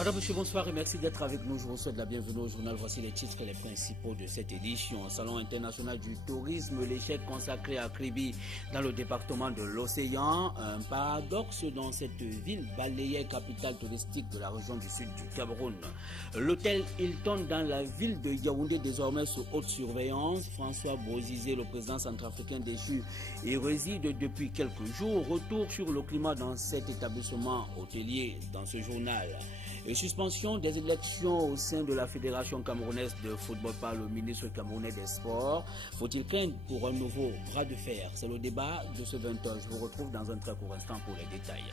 Madame, monsieur, bonsoir et merci d'être avec nous. Je vous souhaite la bienvenue au journal. Voici les titres et les principaux de cette édition. Salon international du tourisme, l'échec consacré à Kribi dans le département de l'Océan. Un paradoxe dans cette ville balayée, capitale touristique de la région du sud du Cameroun. L'hôtel Hilton dans la ville de Yaoundé, désormais sous haute surveillance. François Bozizé, le président centrafricain déchu, y réside depuis quelques jours. Retour sur le climat dans cet établissement hôtelier dans ce journal. Et suspension des élections au sein de la Fédération camerounaise de football par le ministre camerounais des Sports. Faut-il craindre pour un nouveau bras de fer? C'est le débat de ce 20h. Je vous retrouve dans un très court instant pour les détails.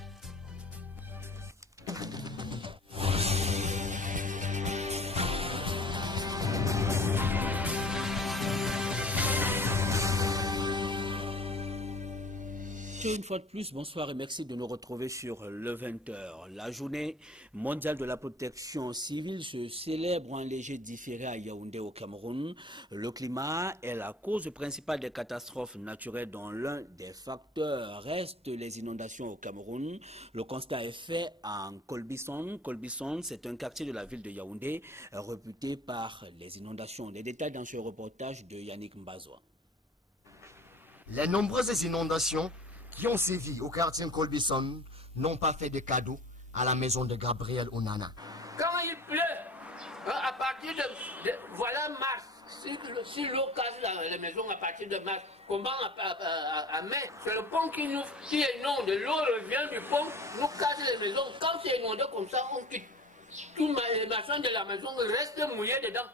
Une fois de plus, bonsoir et merci de nous retrouver sur le 20h. La journée mondiale de la protection civile se célèbre en léger différé à Yaoundé au Cameroun. Le climat est la cause principale des catastrophes naturelles dont l'un des facteurs reste les inondations au Cameroun. Le constat est fait en Kolbison. Kolbison, c'est un quartier de la ville de Yaoundé réputé par les inondations. Les détails dans ce reportage de Yannick Mbazoa. Les nombreuses inondations qui ont sévi au quartier Kolbison n'ont pas fait de cadeau à la maison de Gabriel Onana. Quand il pleut, à partir de voilà mars, si l'eau casse les maisons à partir de mars, comment à mai, c'est le pont qui inonde, l'eau revient du pont, nous casse les maisons. Quand c'est inondé comme ça, on quitte. Tout les machins de la maison restent mouillés dedans.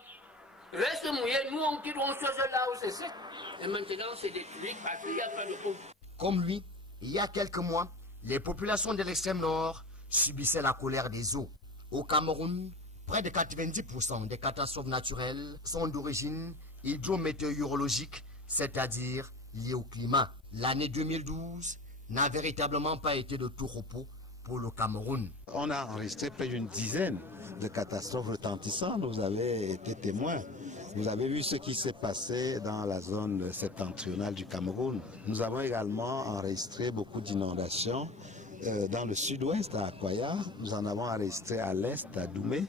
Reste mouillé, nous on quitte, on cherche là où c'est sec. Et maintenant c'est détruit parce qu'il n'y a pas de pont. Comme lui, il y a quelques mois, les populations de l'extrême nord subissaient la colère des eaux. Au Cameroun, près de 90% des catastrophes naturelles sont d'origine hydrométéorologique, c'est-à-dire liées au climat. L'année 2012 n'a véritablement pas été de tout repos pour le Cameroun. On a enregistré près d'une dizaine de catastrophes retentissantes. Vous avez été témoin. Vous avez vu ce qui s'est passé dans la zone septentrionale du Cameroun. Nous avons également enregistré beaucoup d'inondations dans le sud-ouest à Akwaya. Nous en avons enregistré à l'est à Doumé.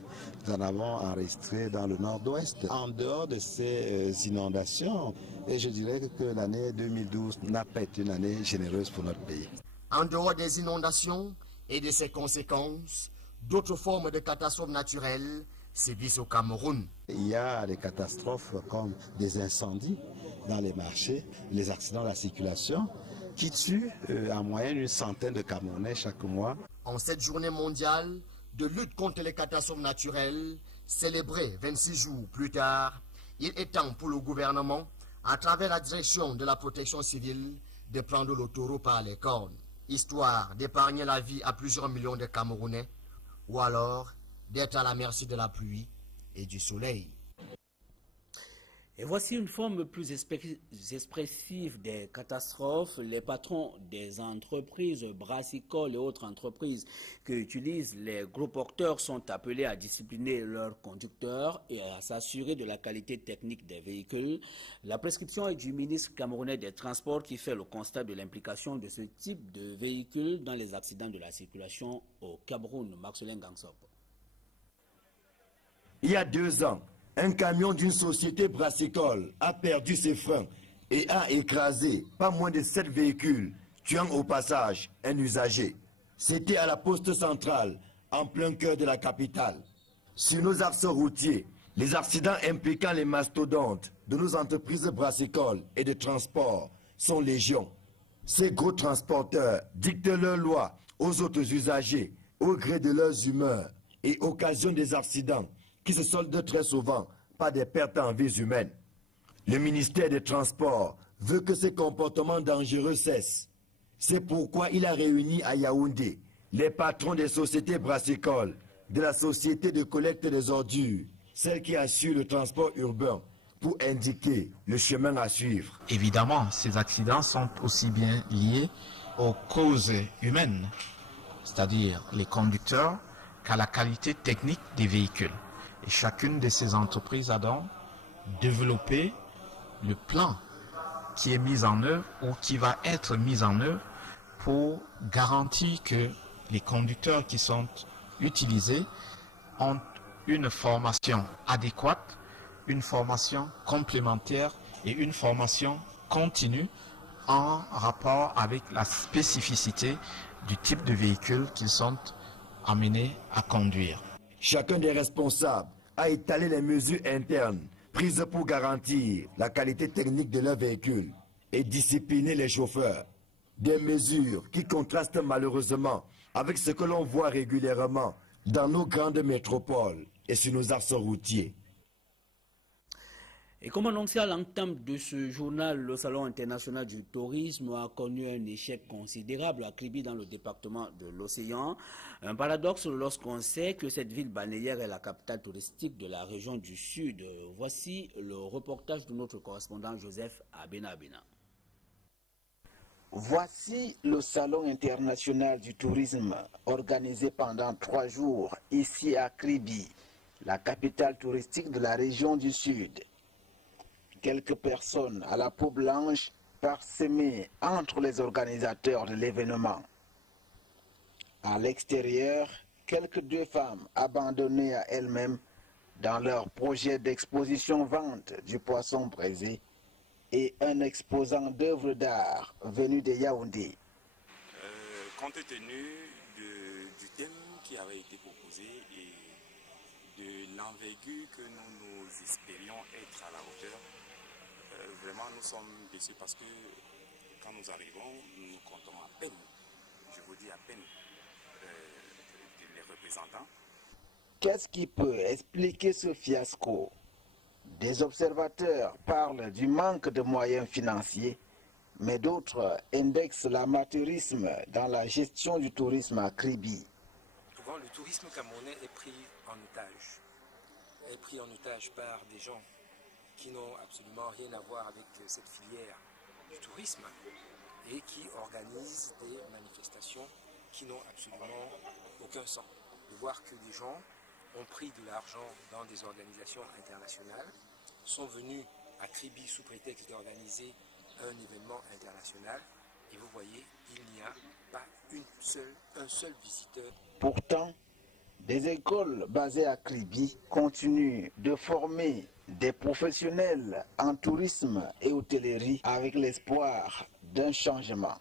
Nous en avons enregistré dans le nord-ouest. En dehors de ces inondations, et je dirais que l'année 2012 n'a pas été une année généreuse pour notre pays. En dehors des inondations et de ses conséquences, d'autres formes de catastrophes naturelles sévissent au Cameroun. Il y a des catastrophes comme des incendies dans les marchés, les accidents de la circulation qui tuent en moyenne une centaine de Camerounais chaque mois. En cette journée mondiale de lutte contre les catastrophes naturelles, célébrée 26 jours plus tard, il est temps pour le gouvernement, à travers la direction de la protection civile, de prendre le taureau par les cornes, histoire d'épargner la vie à plusieurs millions de Camerounais, ou alors d'être à la merci de la pluie et du soleil. Et voici une forme plus expressive des catastrophes. Les patrons des entreprises brassicoles et autres entreprises qui utilisent les gros porteurs sont appelés à discipliner leurs conducteurs et à s'assurer de la qualité technique des véhicules. La prescription est du ministre camerounais des Transports qui fait le constat de l'implication de ce type de véhicules dans les accidents de la circulation au Cameroun. Marcelin Gangsop. Il y a 2 ans, un camion d'une société brassicole a perdu ses freins et a écrasé pas moins de 7 véhicules, tuant au passage un usager. C'était à la poste centrale, en plein cœur de la capitale. Sur nos axes routiers, les accidents impliquant les mastodontes de nos entreprises brassicoles et de transport sont légion. Ces gros transporteurs dictent leurs lois aux autres usagers au gré de leurs humeurs et occasionnent des accidents qui se soldent très souvent par des pertes en vies humaines. Le ministère des Transports veut que ces comportements dangereux cessent. C'est pourquoi il a réuni à Yaoundé les patrons des sociétés brassicoles, de la société de collecte des ordures, celle qui assure le transport urbain, pour indiquer le chemin à suivre. Évidemment, ces accidents sont aussi bien liés aux causes humaines, c'est-à-dire les conducteurs, qu'à la qualité technique des véhicules. Et chacune de ces entreprises a donc développé le plan qui est mis en œuvre ou qui va être mis en œuvre pour garantir que les conducteurs qui sont utilisés ont une formation adéquate, une formation complémentaire et une formation continue en rapport avec la spécificité du type de véhicule qu'ils sont amenés à conduire. Chacun des responsables a étalé les mesures internes prises pour garantir la qualité technique de leur véhicule et discipliner les chauffeurs. Des mesures qui contrastent malheureusement avec ce que l'on voit régulièrement dans nos grandes métropoles et sur nos axes routiers. Et comme annoncé à l'entame de ce journal, le Salon international du tourisme a connu un échec considérable à Kribi dans le département de l'Océan. Un paradoxe lorsqu'on sait que cette ville balnéaire est la capitale touristique de la région du Sud. Voici le reportage de notre correspondant Joseph Abena. Voici le Salon international du tourisme organisé pendant 3 jours ici à Kribi, la capitale touristique de la région du Sud. Quelques personnes à la peau blanche parsemées entre les organisateurs de l'événement. À l'extérieur, quelques 2 femmes abandonnées à elles-mêmes dans leur projet d'exposition-vente du poisson braisé et un exposant d'œuvres d'art venu de Yaoundé. Compte tenu du thème qui avait été proposé et de l'envergure que nous espérions être à la hauteur, vraiment nous sommes déçus parce que quand nous arrivons, nous comptons à peine, je vous dis à peine, les représentants. Qu'est-ce qui peut expliquer ce fiasco? Des observateurs parlent du manque de moyens financiers, mais d'autres indexent l'amateurisme dans la gestion du tourisme à Kribi. Souvent, le tourisme camerounais est pris en otage par des gens qui n'ont absolument rien à voir avec cette filière du tourisme et qui organisent des manifestations qui n'ont absolument aucun sens. De voir que des gens ont pris de l'argent dans des organisations internationales, sont venus à Kribi sous prétexte d'organiser un événement international et vous voyez, il n'y a pas un seul visiteur. Pourtant, des écoles basées à Kribi continuent de former des professionnels en tourisme et hôtellerie avec l'espoir d'un changement.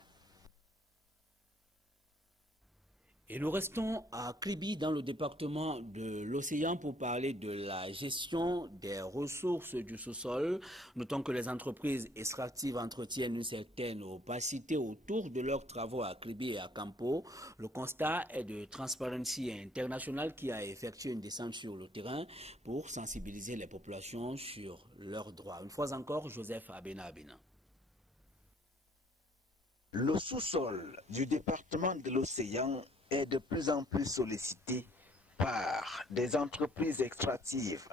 Et nous restons à Kribi dans le département de l'Océan pour parler de la gestion des ressources du sous-sol. Notons que les entreprises extractives entretiennent une certaine opacité autour de leurs travaux à Kribi et à Campo. Le constat est de Transparency International qui a effectué une descente sur le terrain pour sensibiliser les populations sur leurs droits. Une fois encore, Joseph Abena. Le sous-sol du département de l'Océan est de plus en plus sollicité par des entreprises extractives.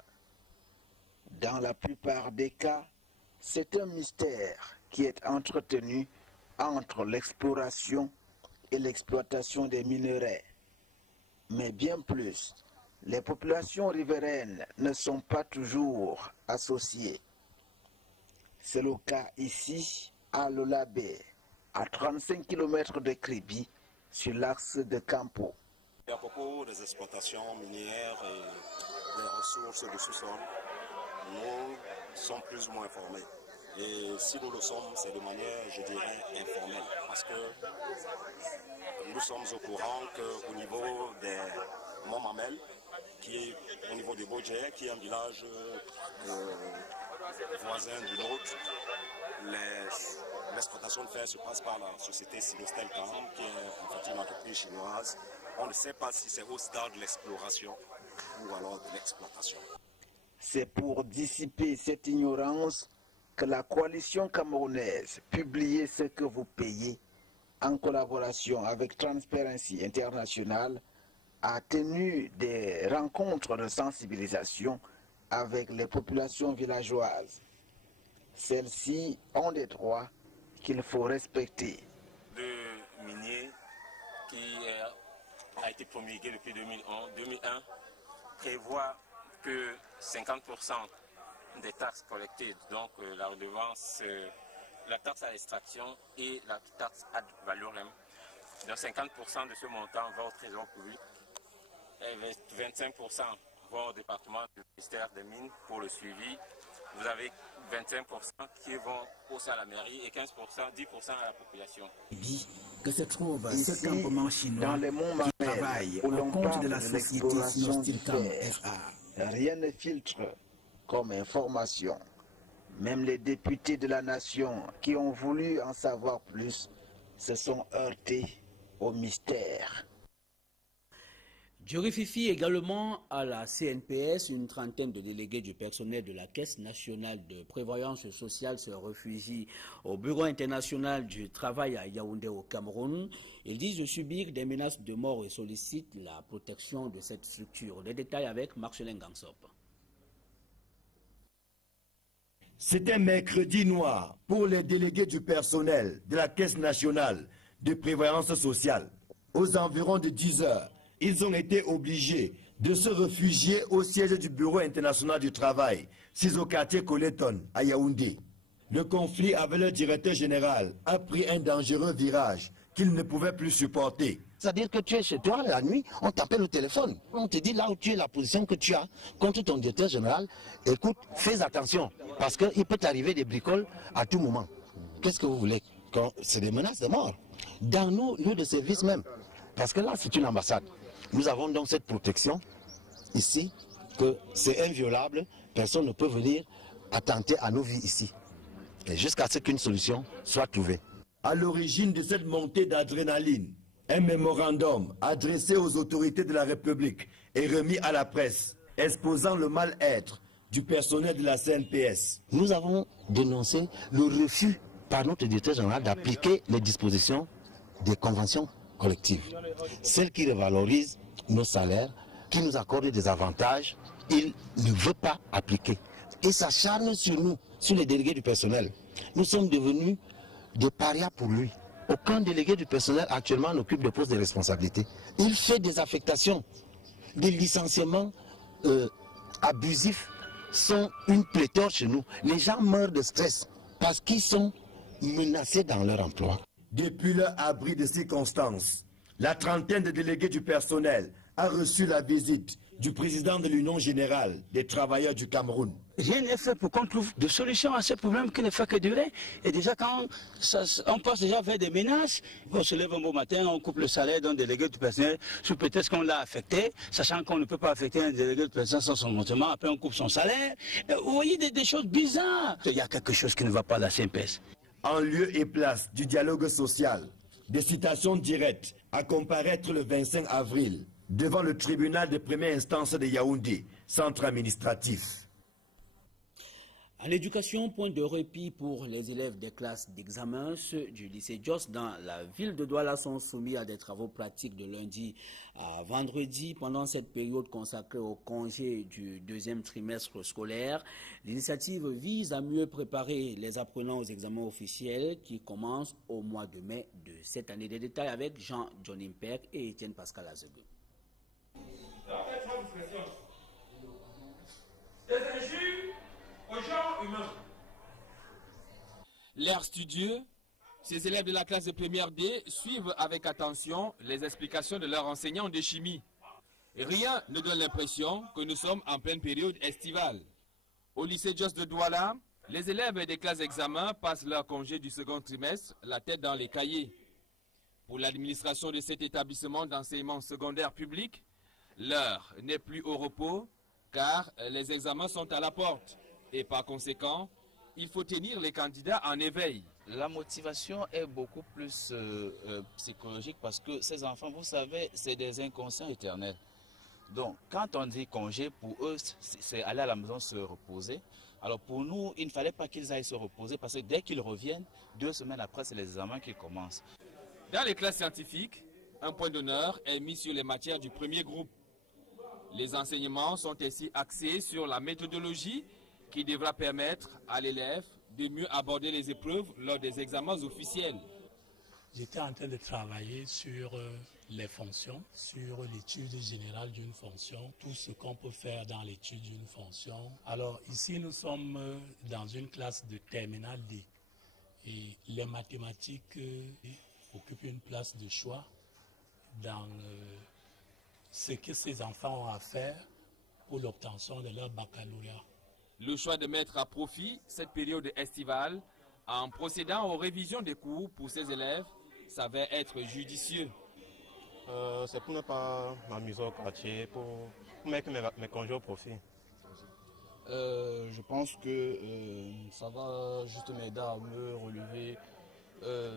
Dans la plupart des cas, c'est un mystère qui est entretenu entre l'exploration et l'exploitation des minerais. Mais bien plus, les populations riveraines ne sont pas toujours associées. C'est le cas ici, à Lolabé, à 35 km de Kribi, sur l'axe de Campo. À propos des exploitations minières et des ressources du sous-sol, nous sommes plus ou moins informés. Et si nous le sommes, c'est de manière, je dirais, informelle. Parce que nous sommes au courant qu'au niveau des Montmamel, qui est au niveau du Bodje, qui est un village voisin du nôtre, l'exploitation de fer se passe par la société Sinostelcam, qui est en fait une entreprise chinoise. On ne sait pas si c'est au stade de l'exploration ou alors de l'exploitation. C'est pour dissiper cette ignorance que la coalition camerounaise Publiez ce que vous payez, en collaboration avec Transparency International, a tenu des rencontres de sensibilisation avec les populations villageoises. Celles-ci ont des droits qu'il faut respecter. Le minier qui a été promulgué depuis 2001 prévoit que 50% des taxes collectées, donc la redevance, la taxe à l'extraction et la taxe ad valorem, donc 50% de ce montant va au trésor public et 25% vont au département du ministère des Mines pour le suivi. Vous avez 25% qui vont aussi à la mairie et 15%, 10% à la population. Dit que se trouve Ici, ce campement chinois dans les monts qui Mamelles, travaille où au l'on compte parle de la de société l'exploration du Sinostilcam fer, SA. rien ne filtre comme information. Même les députés de la nation qui ont voulu en savoir plus se sont heurtés au mystère. Djori Fifi également à la CNPS, une trentaine de délégués du personnel de la Caisse nationale de prévoyance sociale se réfugient au Bureau international du travail à Yaoundé au Cameroun. Ils disent de subir des menaces de mort et sollicitent la protection de cette structure. Les détails avec Marcelin Gangsop. C'est un mercredi noir pour les délégués du personnel de la Caisse nationale de prévoyance sociale. Aux environs de 10 heures, ils ont été obligés de se réfugier au siège du Bureau international du travail, au quartier Coleton, à Yaoundé. Le conflit avec le directeur général a pris un dangereux virage qu'ils ne pouvaient plus supporter. C'est-à-dire que tu es chez toi la nuit, on t'appelle au téléphone. On te dit là où tu es, la position que tu as contre ton directeur général. Écoute, fais attention, parce qu'il peut t'arriver des bricoles à tout moment. Qu'est-ce que vous voulez? C'est des menaces de mort. Dans nos lieux de service même. Parce que là, c'est une ambassade. Nous avons donc cette protection ici, que c'est inviolable. Personne ne peut venir attenter à nos vies ici. Et jusqu'à ce qu'une solution soit trouvée. À l'origine de cette montée d'adrénaline, un mémorandum adressé aux autorités de la République est remis à la presse, exposant le mal-être du personnel de la CNPS. Nous avons dénoncé le refus par notre directeur général d'appliquer les dispositions des conventions collectives. Celles qui revalorisent nos salaires, qui nous accordent des avantages, il ne veut pas appliquer. Et ça s'acharne sur nous, sur les délégués du personnel. Nous sommes devenus des parias pour lui. Aucun délégué du personnel actuellement n'occupe de postes de responsabilité. Il fait des affectations. Des licenciements abusifs sont une pléthore chez nous. Les gens meurent de stress parce qu'ils sont menacés dans leur emploi. Depuis leur abri de circonstances, la trentaine de délégués du personnel a reçu la visite du président de l'Union générale des travailleurs du Cameroun. Rien n'est fait pour qu'on trouve des solutions à ce problème qui ne fait que durer. Et déjà, quand on passe déjà vers des menaces, on se lève un beau matin, on coupe le salaire d'un délégué du personnel sous prétexte qu'on l'a affecté, sachant qu'on ne peut pas affecter un délégué du personnel sans son montement. Après, on coupe son salaire. Vous voyez des choses bizarres. Il y a quelque chose qui ne va pas à la CNPS. En lieu et place du dialogue social, des citations directes à comparaître le 25 avril devant le tribunal de première instance de Yaoundé, centre administratif. En éducation, point de répit pour les élèves des classes d'examen. Ceux du lycée Jos dans la ville de Douala sont soumis à des travaux pratiques de lundi à vendredi pendant cette période consacrée au congé du deuxième trimestre scolaire. L'initiative vise à mieux préparer les apprenants aux examens officiels qui commencent au mois de mai de cette année. Des détails avec Jean-John Imperk et Étienne Pascal Azegue. Des injures au genre humain. L'air studieux, ces élèves de la classe de première D suivent avec attention les explications de leur enseignant de chimie. Rien ne donne l'impression que nous sommes en pleine période estivale. Au lycée Jos de Douala, les élèves des classes d'examen passent leur congé du second trimestre la tête dans les cahiers. Pour l'administration de cet établissement d'enseignement secondaire public, l'heure n'est plus au repos car les examens sont à la porte. Et par conséquent, il faut tenir les candidats en éveil. La motivation est beaucoup plus psychologique parce que ces enfants, vous savez, c'est des inconscients éternels. Donc, quand on dit congé, pour eux, c'est aller à la maison se reposer. Alors pour nous, il ne fallait pas qu'ils aillent se reposer parce que dès qu'ils reviennent, 2 semaines après, c'est les examens qui commencent. Dans les classes scientifiques, un point d'honneur est mis sur les matières du premier groupe. Les enseignements sont ainsi axés sur la méthodologie qui devra permettre à l'élève de mieux aborder les épreuves lors des examens officiels. J'étais en train de travailler sur les fonctions, sur l'étude générale d'une fonction, tout ce qu'on peut faire dans l'étude d'une fonction. Alors ici, nous sommes dans une classe de terminale D. Et les mathématiques occupent une place de choix dans ce que ces enfants ont à faire pour l'obtention de leur baccalauréat. Le choix de mettre à profit cette période estivale en procédant aux révisions des cours pour ces élèves s'avère être judicieux. C'est pour ne pas m'amuser au quartier, pour mettre mes congés au profit. Je pense que ça va juste m'aider à me relever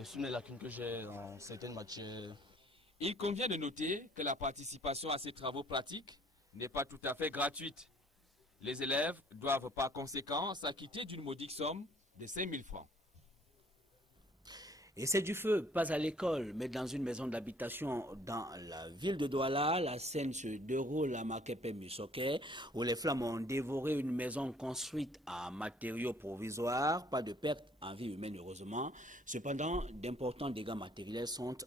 sur les lacunes que j'ai dans certaines matières. Il convient de noter que la participation à ces travaux pratiques n'est pas tout à fait gratuite. Les élèves doivent par conséquent s'acquitter d'une modique somme de 5 000 francs. Et c'est du feu, pas à l'école, mais dans une maison d'habitation dans la ville de Douala. La scène se déroule à Makepe-Musoke, où les flammes ont dévoré une maison construite en matériaux provisoires. Pas de perte en vie humaine, heureusement. Cependant, d'importants dégâts matériels sont